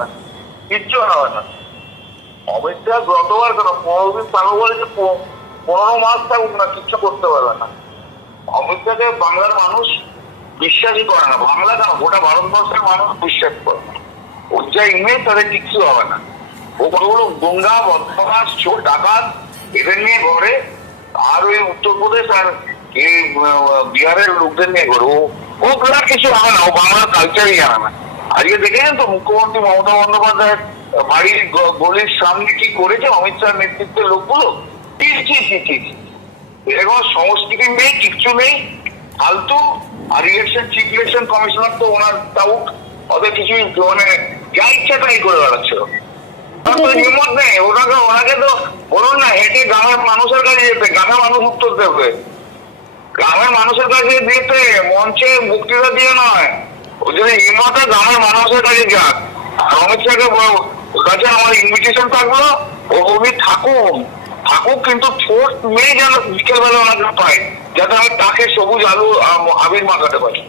না, কিচ্ছু হবে না। অমিত শাহ গতবার কেন 15 দিন থাকবো বলেছে, 15 মাস থাকুক না, কিচ্ছু করতে পারবে না। অমিত শাহকে বাংলার মানুষ বিশ্বাসই করে না, বাংলা কেন গোটা ভারতবর্ষের মানুষ বিশ্বাস করে না। ওর যা ইমেজ তাদের কিচ্ছু হবে না। ও কতগুলো গঙ্গা বদমাস চোর ডাকাত এদের নিয়ে ঘরে, আর ওই উত্তরপ্রদেশ আর বিহারের লোকদের নিয়ে ঘরে ও আর কিছু হবে না। ও বাংলার কালচারই জানে না। আজকে দেখেছেন তো মুখ্যমন্ত্রী মমতা বন্দ্যোপাধ্যায়ের বাড়ির গলির সামনে কি করেছে অমিত শাহ নেতৃত্বের লোকগুলো। এরকম সংস্কৃতি নেই, কিচ্ছু নেই, ফালতু। আর ইলেকশন চিফ ইলেকশন কমিশনার তো ওনার টাউট, ওদের কিছু মানে যা ইচ্ছা তাই করে বেড়াচ্ছিল। হিম্মত নেই ওনাকে তো বলুন না হেঁটে গ্রামের মানুষের কাছে যেতে, গ্রামের মানুষ উত্তর দেবে। গ্রামের মানুষের কাছে দিতে, মঞ্চে বক্তৃতা দিয়ে নয়। ওই জন্য হিম্মতে গ্রামের মানুষের কাছে যাক। আর অমিত শাহকে কাছে আমার ইনভিটেশন থাকলো, উনি থাকুক, কিন্তু ছোট মেয়ে যেন বিকেলবেলা ওনাকে পায়, যাতে আমি তাকে সবুজ আলু আবির মাখাতে পারি।